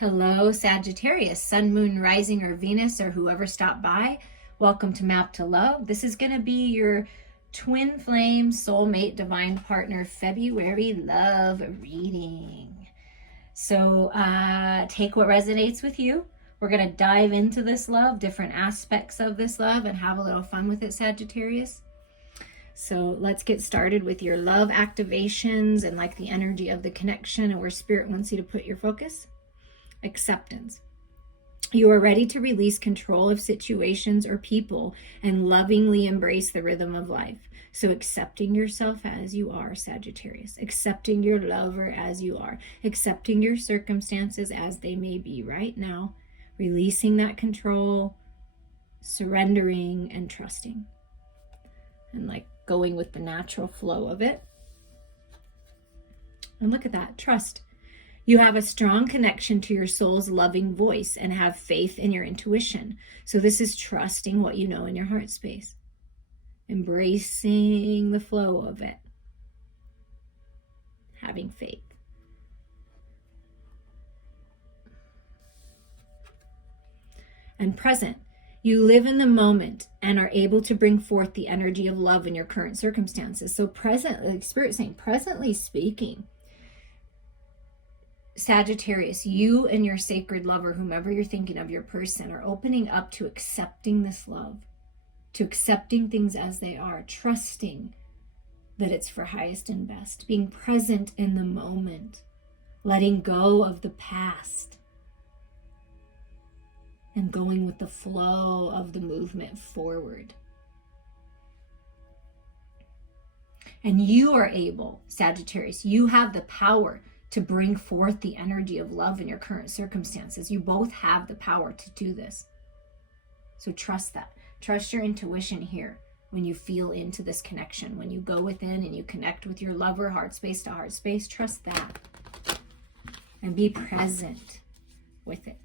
Hello, Sagittarius, Sun, Moon, Rising, or Venus, or whoever stopped by. Welcome to Map to Love. This is going to be your twin flame soulmate divine partner February love reading. So take what resonates with you. We're going to dive into this love, different aspects of this love, and have a little fun with it, Sagittarius. So let's get started with your love activations and like the energy of the connection and where spirit wants you to put your focus. Acceptance. You are ready to release control of situations or people and lovingly embrace the rhythm of life. So accepting yourself as you are, Sagittarius. Accepting your lover as you are. Accepting your circumstances as they may be right now. Releasing that control, surrendering, and trusting. And like going with the natural flow of it. And look at that, trust. You have a strong connection to your soul's loving voice and have faith in your intuition. So this is trusting what you know in your heart space. Embracing the flow of it. Having faith. And present. You live in the moment and are able to bring forth the energy of love in your current circumstances. So present, like Spirit saying, presently speaking, Sagittarius, you and your sacred lover, whomever you're thinking of, your person, are opening up to accepting this love, to accepting things as they are, trusting that it's for highest and best, being present in the moment, letting go of the past, and going with the flow of the movement forward. And you are able, Sagittarius, you have the power to bring forth the energy of love in your current circumstances. You both have the power to do this. So trust that. Trust your intuition here when you feel into this connection. When you go within and you connect with your lover, heart space to heart space, trust that. And be present with it.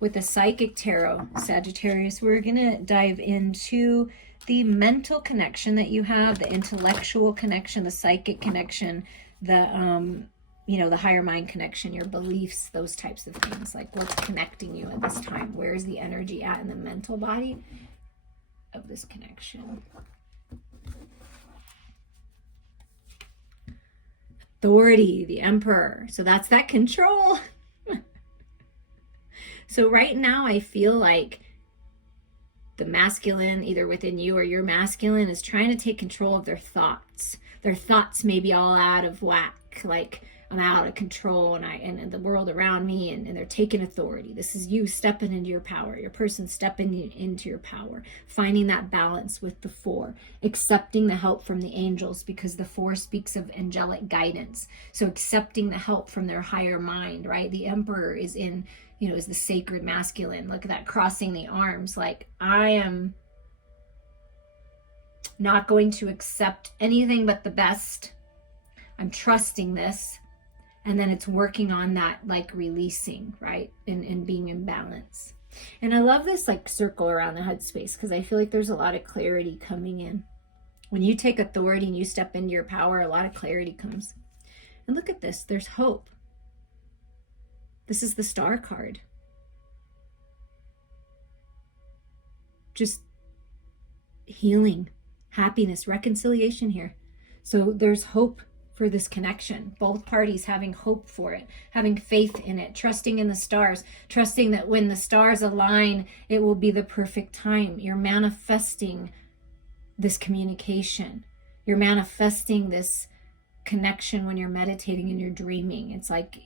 With the Psychic Tarot, Sagittarius, we're going to dive into the mental connection that you have, the intellectual connection, the psychic connection, the the higher mind connection, your beliefs, those types of things. Like what's connecting you at this time? Where's the energy at in the mental body of this connection? Authority, the Emperor. So that's that control. So right now I feel like the masculine, either within you or your masculine, is trying to take control of their thoughts. Their thoughts may be all out of whack, like I'm out of control and the world around me, and they're taking authority. This is you stepping into your power, your person stepping into your power, finding that balance with the Four, accepting the help from the angels, because the Four speaks of angelic guidance. So accepting the help from their higher mind, right? The Emperor is in, is the sacred masculine. Look at that, crossing the arms. Like, I am not going to accept anything but the best. I'm trusting this. And then it's working on that, like releasing, right? And being in balance. And I love this like circle around the headspace, because I feel like there's a lot of clarity coming in. When you take authority and you step into your power, a lot of clarity comes. And look at this, there's hope. This is the Star card. Just healing, happiness, reconciliation here. So there's hope for this connection. Both parties having hope for it, having faith in it, trusting in the stars, trusting that when the stars align, it will be the perfect time. You're manifesting this communication. You're manifesting this connection when you're meditating and you're dreaming. It's like,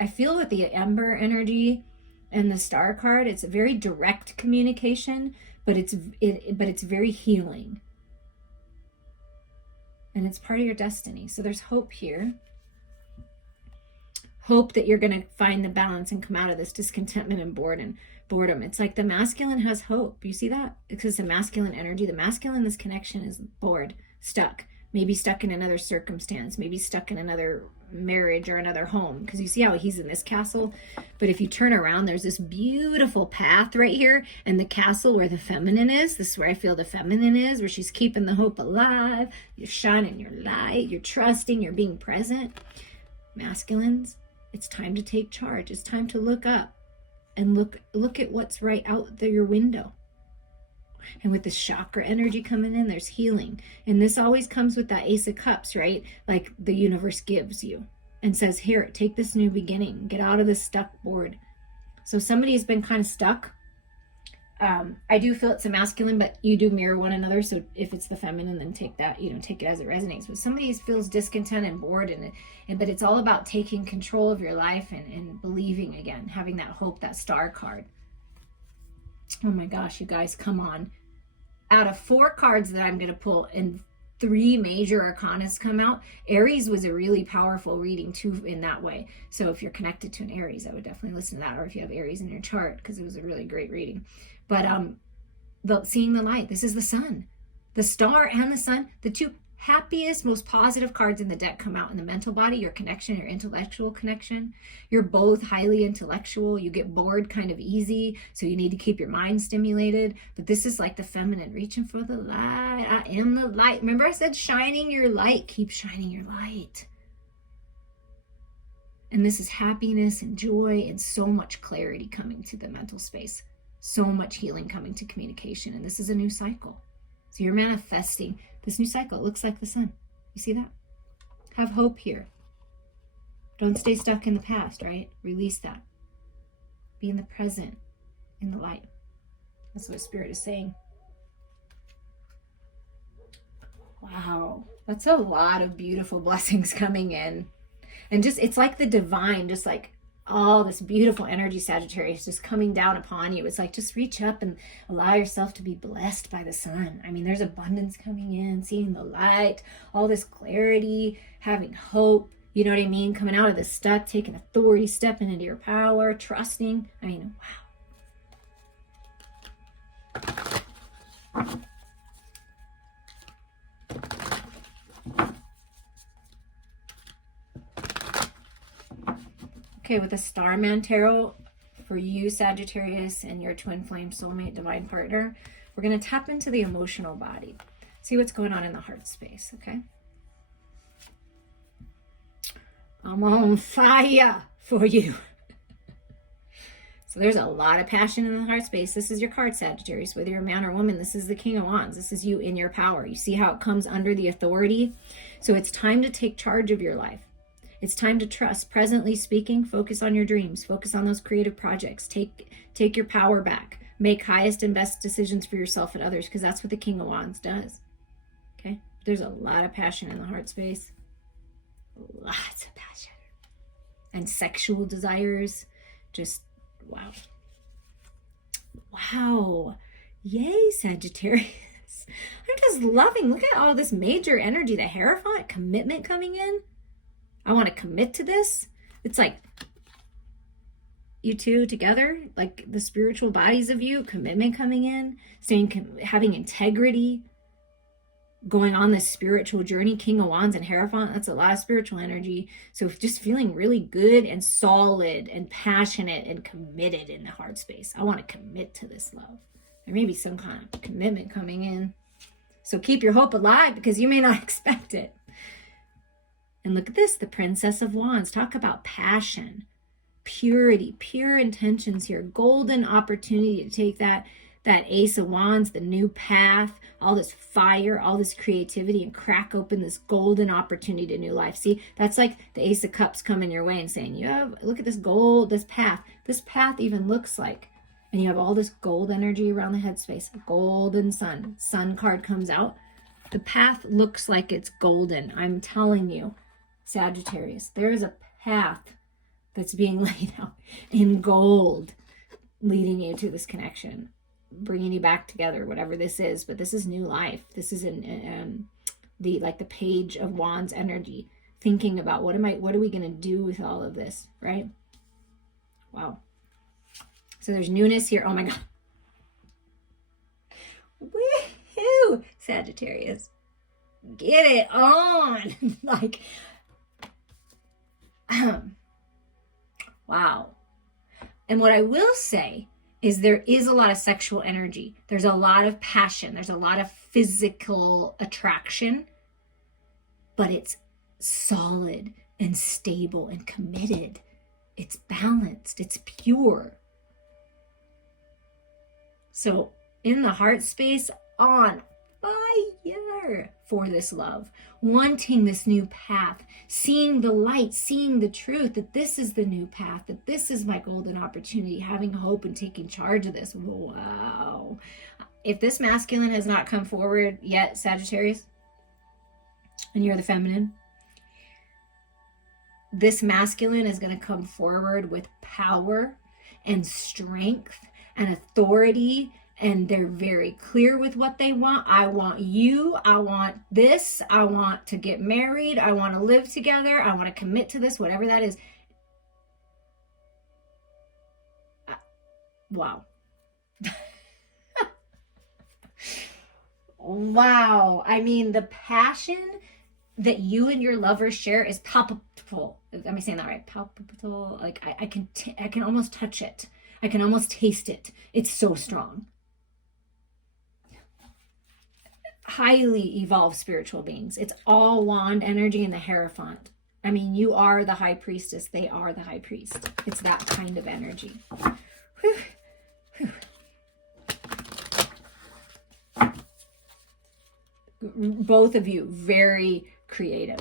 I feel with the Ember energy and the Star card, it's a very direct communication, but it's very healing. And it's part of your destiny. So there's hope here. Hope that you're going to find the balance and come out of this discontentment and boredom. It's like the masculine has hope. You see that? Because the masculine energy, the masculine in this connection is bored, stuck, maybe stuck in another circumstance, maybe stuck in another marriage or another home, because you see how he's in this castle. But if you turn around, there's this beautiful path right here, and the castle where the feminine is, this is where I feel the feminine is, where she's keeping the hope alive. You're shining your light, you're trusting, you're being present. Masculines, it's time to take charge. It's time to look up and look at what's right out there your window. And with this chakra energy coming in, there's healing. And this always comes with that Ace of Cups, right? Like the universe gives you and says, here, take this new beginning. Get out of this stuck board. So somebody's been kind of stuck. I do feel it's a masculine, but you do mirror one another. So if it's the feminine, then take that, take it as it resonates. But somebody feels discontent and bored, but it's all about taking control of your life and believing again, having that hope, that star card. Oh my gosh, you guys, come on. Out of 4 cards that I'm going to pull and 3 major arcanas come out, Aries was a really powerful reading too in that way. So if you're connected to an Aries, I would definitely listen to that, or if you have Aries in your chart, because it was a really great reading. But seeing the light, this is the sun. The star and the sun, the 2 happiest, most positive cards in the deck come out in the mental body, your connection, your intellectual connection. You're both highly intellectual. You get bored kind of easy, so you need to keep your mind stimulated. But this is like the feminine, reaching for the light. I am the light. Remember I said shining your light. Keep shining your light. And this is happiness and joy and so much clarity coming to the mental space. So much healing coming to communication. And this is a new cycle. So you're manifesting this new cycle. It looks like the sun. You see that? Have hope here. Don't stay stuck in the past, right? Release that. Be in the present, in the light. That's what Spirit is saying. Wow. That's a lot of beautiful blessings coming in. And it's like the divine, just like all this beautiful energy, Sagittarius, just coming down upon you. It's like, just reach up and allow yourself to be blessed by the sun. I mean, there's abundance coming in, seeing the light, all this clarity, having hope, you know what I mean? Coming out of the stuck, taking authority, stepping into your power, trusting. I mean, wow. Okay, with the Starman Tarot for you, Sagittarius, and your twin flame soulmate divine partner, we're going to tap into the emotional body. See what's going on in the heart space, okay? I'm on fire for you. So there's a lot of passion in the heart space. This is your card, Sagittarius. Whether you're a man or woman, this is the King of Wands. This is you in your power. You see how it comes under the authority? So it's time to take charge of your life. It's time to trust. Presently speaking, focus on your dreams. Focus on those creative projects. Take your power back. Make highest and best decisions for yourself and others, because that's what the King of Wands does. Okay? There's a lot of passion in the heart space. Lots of passion. And sexual desires. Just, wow. Wow. Yay, Sagittarius. I'm just loving, look at all this major energy, the Hierophant, commitment coming in. I want to commit to this. It's like you two together, like the spiritual bodies of you, commitment coming in, having integrity, going on this spiritual journey. King of Wands and Hierophant, that's a lot of spiritual energy. So just feeling really good and solid and passionate and committed in the heart space. I want to commit to this love. There may be some kind of commitment coming in. So keep your hope alive, because you may not expect it. And look at this, the Princess of Wands. Talk about passion, purity, pure intentions here. Golden opportunity to take that Ace of Wands, the new path, all this fire, all this creativity, and crack open this golden opportunity to new life. See, that's like the Ace of Cups coming your way and saying, look at this gold, this path. This path even looks like, and you have all this gold energy around the headspace. Golden sun. Sun card comes out. The path looks like it's golden. I'm telling you, Sagittarius, there is a path that's being laid out in gold, leading you to this connection, bringing you back together, whatever this is. But this is new life. This is the Page of Wands energy, thinking about what are we going to do with all of this, right? Wow. So there's newness here. Oh my God. Woohoo, Sagittarius. get it on. Like, wow. And what I will say is there is a lot of sexual energy. There's a lot of passion. There's a lot of physical attraction, but it's solid and stable and committed. It's balanced. It's pure. So in the heart space, on fire for this love, wanting this new path, seeing the light, seeing the truth, that this is the new path, that this is my golden opportunity, having hope and taking charge of this. Wow. If this masculine has not come forward yet, Sagittarius, and you're the feminine, this masculine is going to come forward with power and strength and authority, and they're very clear with what they want. I want you. I want this. I want to get married. I want to live together. I want to commit to this, whatever that is. Wow. Wow. I mean, the passion that you and your lover share is palpable. Am I saying that right? Palpable. Like I can almost touch it. I can almost taste it. It's so strong. Highly evolved spiritual beings. It's all wand energy and the Hierophant. I mean, you are the high priestess. They are the high priest. It's that kind of energy. Whew. Whew. Both of you very creative.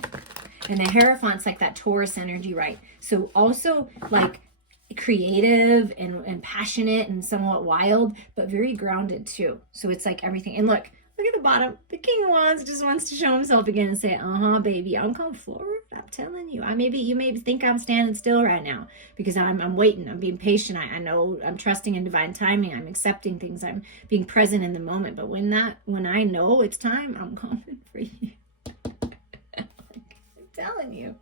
And the Hierophant's like that Taurus energy, right? So also like creative and passionate and somewhat wild, but very grounded too. So it's like everything. And look at the bottom. The King of Wands just wants to show himself again and say, baby, I'm coming forward. I'm telling you. You may think I'm standing still right now because I'm waiting. I'm being patient. I know I'm trusting in divine timing. I'm accepting things. I'm being present in the moment. But when I know it's time, I'm coming for you. I'm telling you.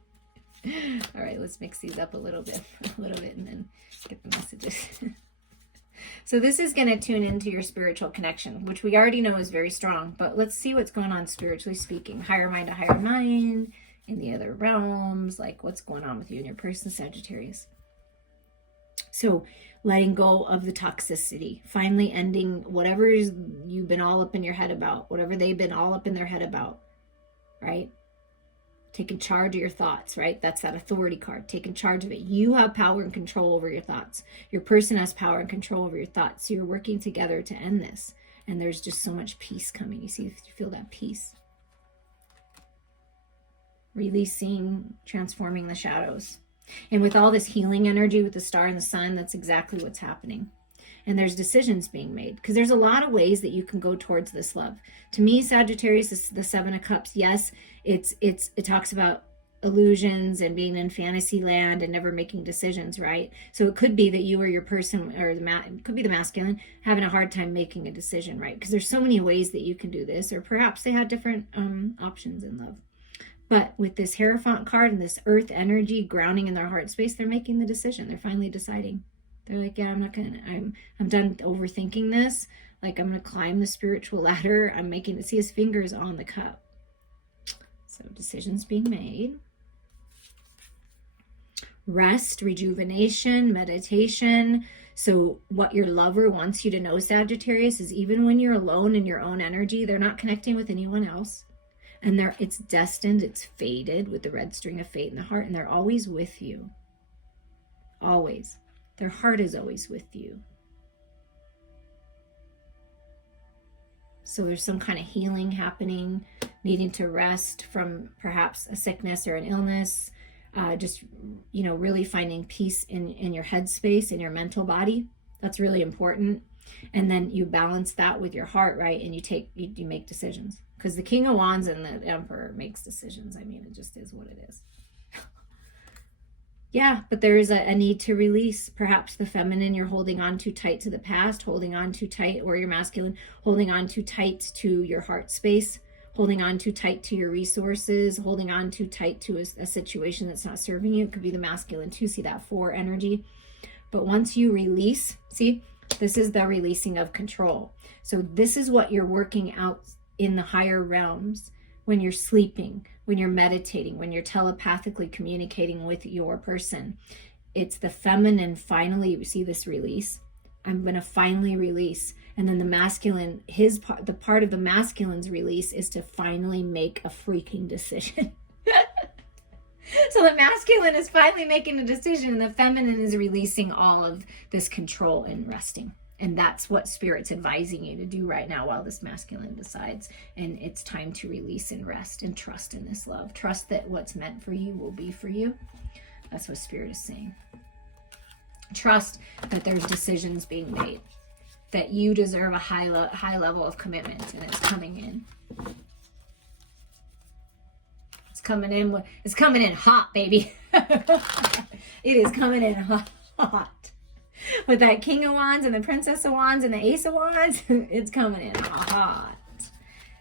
All right, let's mix these up a little bit, and then get the messages. So this is going to tune into your spiritual connection, which we already know is very strong, but let's see what's going on spiritually speaking. Higher mind to higher mind, in the other realms, like what's going on with you and your person, Sagittarius. So letting go of the toxicity, finally ending whatever you've been all up in your head about, whatever they've been all up in their head about, right? Taking charge of your thoughts, right? That's that authority card, taking charge of it. You have power and control over your thoughts. Your person has power and control over your thoughts. So you're working together to end this. And there's just so much peace coming. You see, you feel that peace. Releasing, transforming the shadows. And with all this healing energy with the star and the sun, that's exactly what's happening. And there's decisions being made because there's a lot of ways that you can go towards this love. To me, Sagittarius is the Seven of Cups. Yes, it talks about illusions and being in fantasy land and never making decisions, right? So it could be that you or your person, or it could be the masculine, having a hard time making a decision, right? Because there's so many ways that you can do this, or perhaps they had different options in love. But with this Hierophant card and this earth energy grounding in their heart space, they're making the decision. They're finally deciding. They're like, yeah, I'm done overthinking this. Like, I'm going to climb the spiritual ladder. I'm making it. See, his fingers on the cup. So decisions being made. Rest, rejuvenation, meditation. So what your lover wants you to know, Sagittarius, is even when you're alone in your own energy, they're not connecting with anyone else. And it's destined, it's fated with the red string of fate in the heart, and they're always with you. Always. Their heart is always with you. So there's some kind of healing happening, needing to rest from perhaps a sickness or an illness, just, really finding peace in your headspace, in your mental body. That's really important. And then you balance that with your heart, right? And you make decisions. Because the King of Wands and the Emperor makes decisions. I mean, it just is what it is. Yeah, but there is a need to release. Perhaps the feminine, you're holding on too tight to the past, holding on too tight, or your masculine, holding on too tight to your heart space, holding on too tight to your resources, holding on too tight to a situation that's not serving you. It could be the masculine too. See that 4 energy. But once you release, see, this is the releasing of control. So this is what you're working out in the higher realms when you're sleeping, when you're meditating, when you're telepathically communicating with your person. It's the feminine finally, you see this release. I'm going to finally release. And then the masculine, the part of the masculine's release is to finally make a freaking decision. So the masculine is finally making a decision, and the feminine is releasing all of this control and resting. And that's what Spirit's advising you to do right now while this masculine decides. And it's time to release and rest and trust in this love. Trust that what's meant for you will be for you. That's what Spirit is saying. Trust that there's decisions being made, that you deserve a high level of commitment, and it's coming in. It's coming in hot, baby. It is coming in hot. With that King of Wands and the Princess of Wands and the Ace of Wands, it's coming in hot.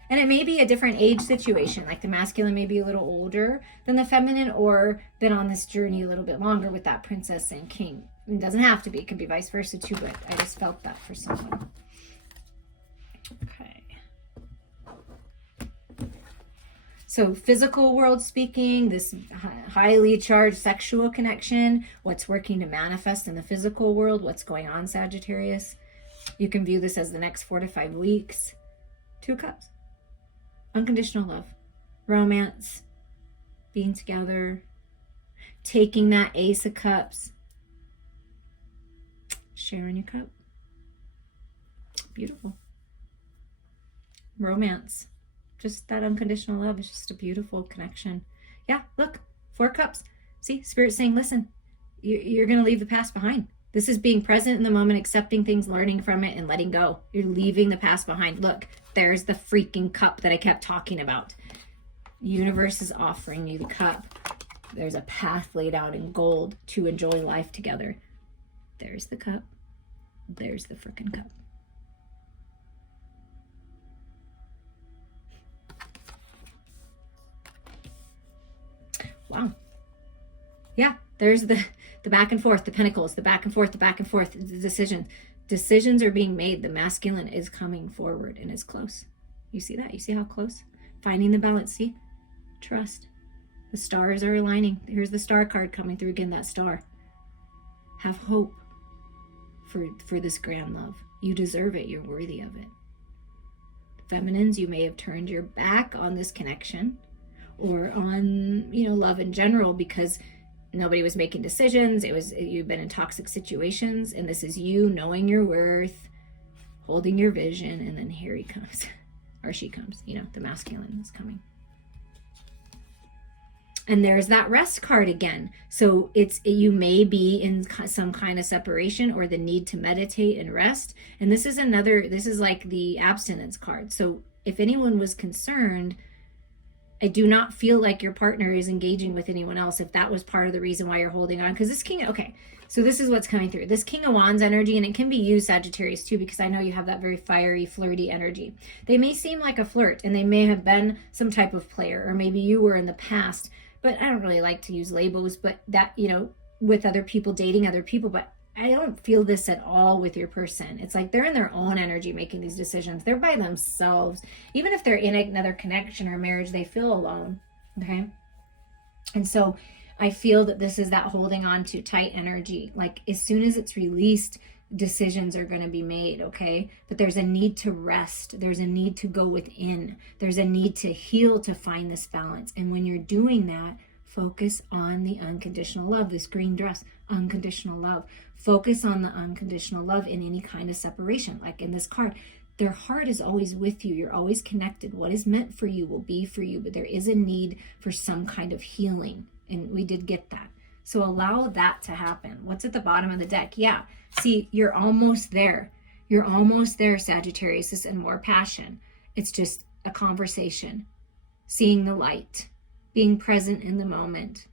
And it may be a different age situation, like the masculine may be a little older than the feminine, or been on this journey a little bit longer with that princess and king. It doesn't have to be, it can be vice versa too, but I just felt that for someone. Okay. So physical world speaking, this highly charged sexual connection, what's working to manifest in the physical world, what's going on, Sagittarius. You can view this as the next 4 to 5 weeks. 2 of Cups. Unconditional love, romance, being together, taking that Ace of Cups, sharing your cup. Beautiful. Romance, just that unconditional love is just a beautiful connection. Yeah, look, 4 Cups. See, Spirit's saying, listen, you're going to leave the past behind. This is being present in the moment, accepting things, learning from it, and letting go. You're leaving the past behind. Look, there's the freaking cup that I kept talking about. Universe is offering you the cup. There's a path laid out in gold to enjoy life together. There's the cup. There's the freaking cup. Wow. Yeah, there's the back and forth, the pentacles, the back and forth, the decision. Decisions are being made. The masculine is coming forward and is close. You see that? You see how close? Finding the balance. See? Trust. The stars are aligning. Here's the star card coming through again, that star. Have hope for this grand love. You deserve it. You're worthy of it. Feminines, you may have turned your back on this connection or on, love in general because nobody was making decisions. You've been in toxic situations, and this is you knowing your worth, holding your vision, and then here he comes, or she comes, the masculine is coming. And there's that rest card again. So you may be in some kind of separation or the need to meditate and rest. And this is like the abstinence card. So if anyone was concerned, I do not feel like your partner is engaging with anyone else if that was part of the reason why you're holding on. Because this so this is what's coming through. This King of Wands energy, and it can be used, Sagittarius, too, because I know you have that very fiery, flirty energy. They may seem like a flirt, and they may have been some type of player, or maybe you were in the past. But I don't really like to use labels, but that, with other people, dating other people, but I don't feel this at all with your person. It's like they're in their own energy making these decisions. They're by themselves. Even if they're in another connection or marriage, they feel alone, okay? And so I feel that this is that holding on to tight energy. Like as soon as it's released, decisions are going to be made, okay? But there's a need to rest. There's a need to go within. There's a need to heal to find this balance. And when you're doing that, focus on the unconditional love. This green dress, unconditional love. Focus on the unconditional love in any kind of separation. Like in this card, their heart is always with you. You're always connected. What is meant for you will be for you. But there is a need for some kind of healing. And we did get that. So allow that to happen. What's at the bottom of the deck? Yeah. See, you're almost there. You're almost there, Sagittarius, and more passion. It's just a conversation, seeing the light, being present in the moment,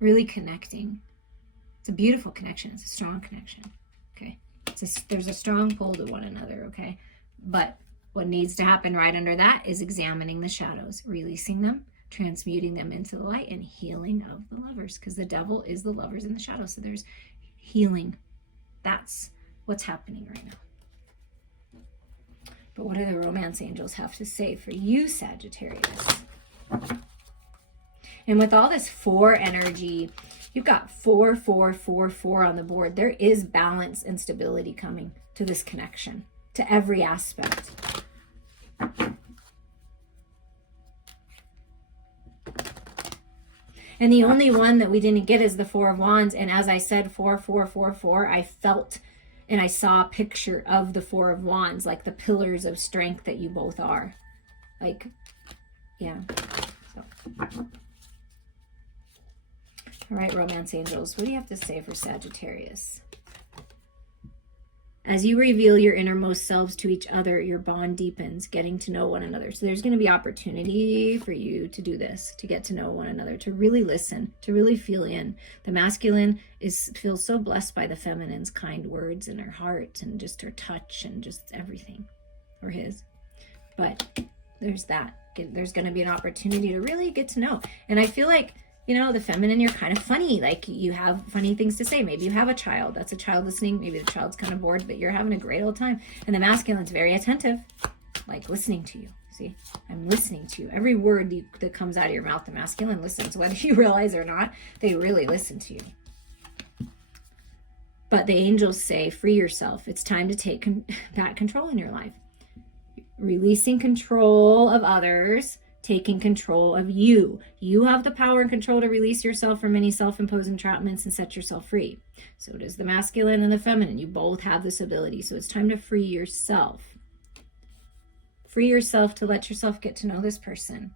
really connecting. It's a beautiful connection. It's a strong connection, okay? There's a strong pull to one another, okay? But what needs to happen right under that is examining the shadows, releasing them, transmuting them into the light, and healing of the lovers, because the devil is the lovers in the shadows. So there's healing. That's what's happening right now. But what do the romance angels have to say for you, Sagittarius? And with all this 4 energy, you've got 4, 4, 4, 4 on the board. There is balance and stability coming to this connection, to every aspect. And the only one that we didn't get is the 4 of Wands. And as I said, 4, 4, 4, 4, I felt and I saw a picture of the 4 of Wands, like the pillars of strength that you both are. Like, yeah. So. All right, romance angels, what do you have to say for Sagittarius? As you reveal your innermost selves to each other, your bond deepens, getting to know one another. So there's going to be opportunity for you to do this, to get to know one another, to really listen, to really feel in. The masculine feels so blessed by the feminine's kind words and her heart and just her touch and just everything, or his. But there's that. There's going to be an opportunity to really get to know. And I feel like, you know, the feminine, you're kind of funny. Like, you have funny things to say. Maybe you have a child. That's a child listening. Maybe the child's kind of bored, but you're having a great old time. And the masculine's very attentive, like listening to you. See, I'm listening to you. Every word that comes out of your mouth, the masculine listens. Whether you realize it or not, they really listen to you. But the angels say, free yourself. It's time to take back control in your life. Releasing control of others, taking control of you. You have the power and control to release yourself from any self-imposed entrapments and set yourself free. So does the masculine and the feminine. You both have this ability. So it's time to free yourself. Free yourself to let yourself get to know this person.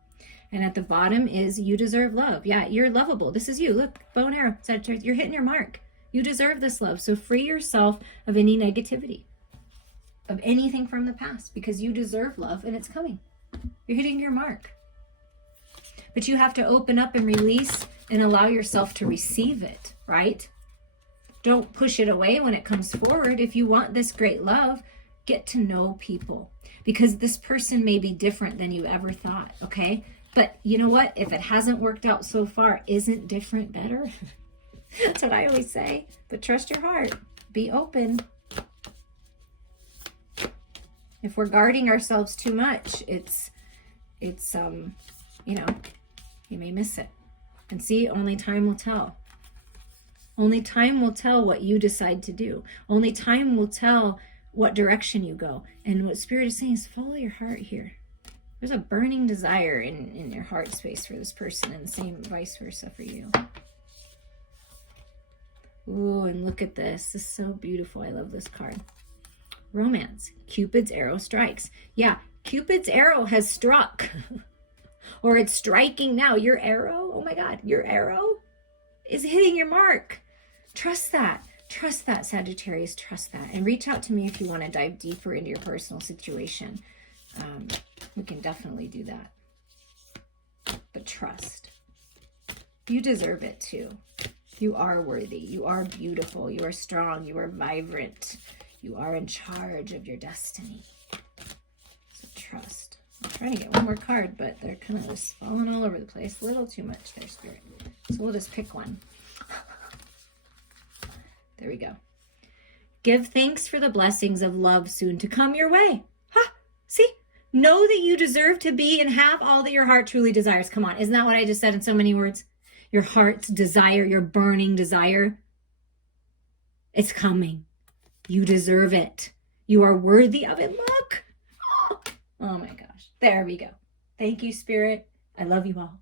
And at the bottom is you deserve love. Yeah, you're lovable. This is you. Look, bow and arrow. Sagittarius, you're hitting your mark. You deserve this love. So free yourself of any negativity, of anything from the past, because you deserve love and it's coming. You're hitting your mark. But you have to open up and release and allow yourself to receive it, right? Don't push it away when it comes forward. If you want this great love, get to know people, because this person may be different than you ever thought, okay? But you know what? If it hasn't worked out so far, isn't different better? That's what I always say. But trust your heart. Be open. If we're guarding ourselves too much, it's you know, you may miss it. And see, only time will tell. Only time will tell what you decide to do. Only time will tell what direction you go. And what Spirit is saying is follow your heart here. There's a burning desire in your heart space for this person, and the same vice versa for you. Ooh, and look at this. This is so beautiful. I love this card. Romance. Cupid's arrow strikes. Yeah, Cupid's arrow has struck. Or it's striking now. Your arrow, oh my God, your arrow is hitting your mark. Trust that. Trust that, Sagittarius. Trust that. And reach out to me if you want to dive deeper into your personal situation. We can definitely do that. But trust. You deserve it too. You are worthy. You are beautiful. You are strong. You are vibrant. You are in charge of your destiny. So trust. I'm trying to get one more card, but they're kind of just falling all over the place. A little too much there, Spirit. So we'll just pick one. There we go. Give thanks for the blessings of love soon to come your way. Ha! See? Know that you deserve to be and have all that your heart truly desires. Come on. Isn't that what I just said in so many words? Your heart's desire, your burning desire. It's coming. You deserve it. You are worthy of it. Look. Oh my gosh. There we go. Thank you, Spirit. I love you all.